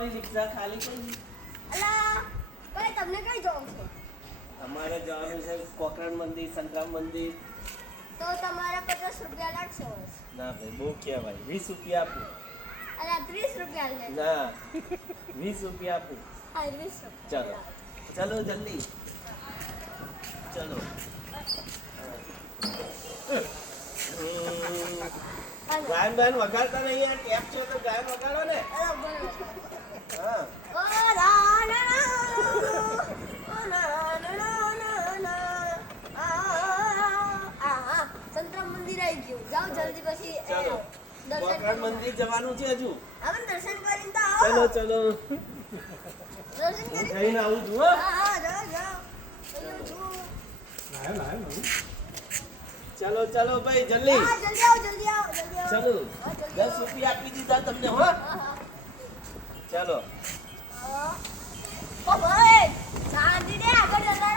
તમારી રિક્ષા ખાલી પડી? અલા ભાઈ તમને કઈ જવું છે? અમારે જવાનું છે કોકરણ મંદિર, સંતરામ મંદિર. તો તમારા 50 રૂપિયા લાગશે બસ. ના ભાઈ બહુ કહેવાય, 20 રૂપિયા આપું. અલા 30 રૂપિયા લે. ના 20 રૂપિયા આપું. હા 20 રૂપિયા. ચલો ચલો જલ્દી ચલો. ગાયન ગાયન વગાડતા નહીં યાર, ટેપ છે તો ગાયન વગાડો ને. અલા બોલો. હા ઓ લા ના ના સંતરામ મંદિર આવી ગયું. જાઓ જલ્દી પછી ચલો દર્શન કોકરણ મંદિર જવાનું છે હજુ. આપણે દર્શન કરીને તો ચલો આવો. ચલો દર્શન હું કરી. જઈને આવું છું હો. હા જાઓ જાઓ. ચલો ચલો ભાઈ જલ્દી. હા જલ્દી આવો જલ્દી આવો જલ્દી આવો. ચલો હા, જલ્દી 10 રૂપિયા આપી દીધા તમને હો. હા ચલો ઓ ભાઈ શાંતિ દે આગળ જતા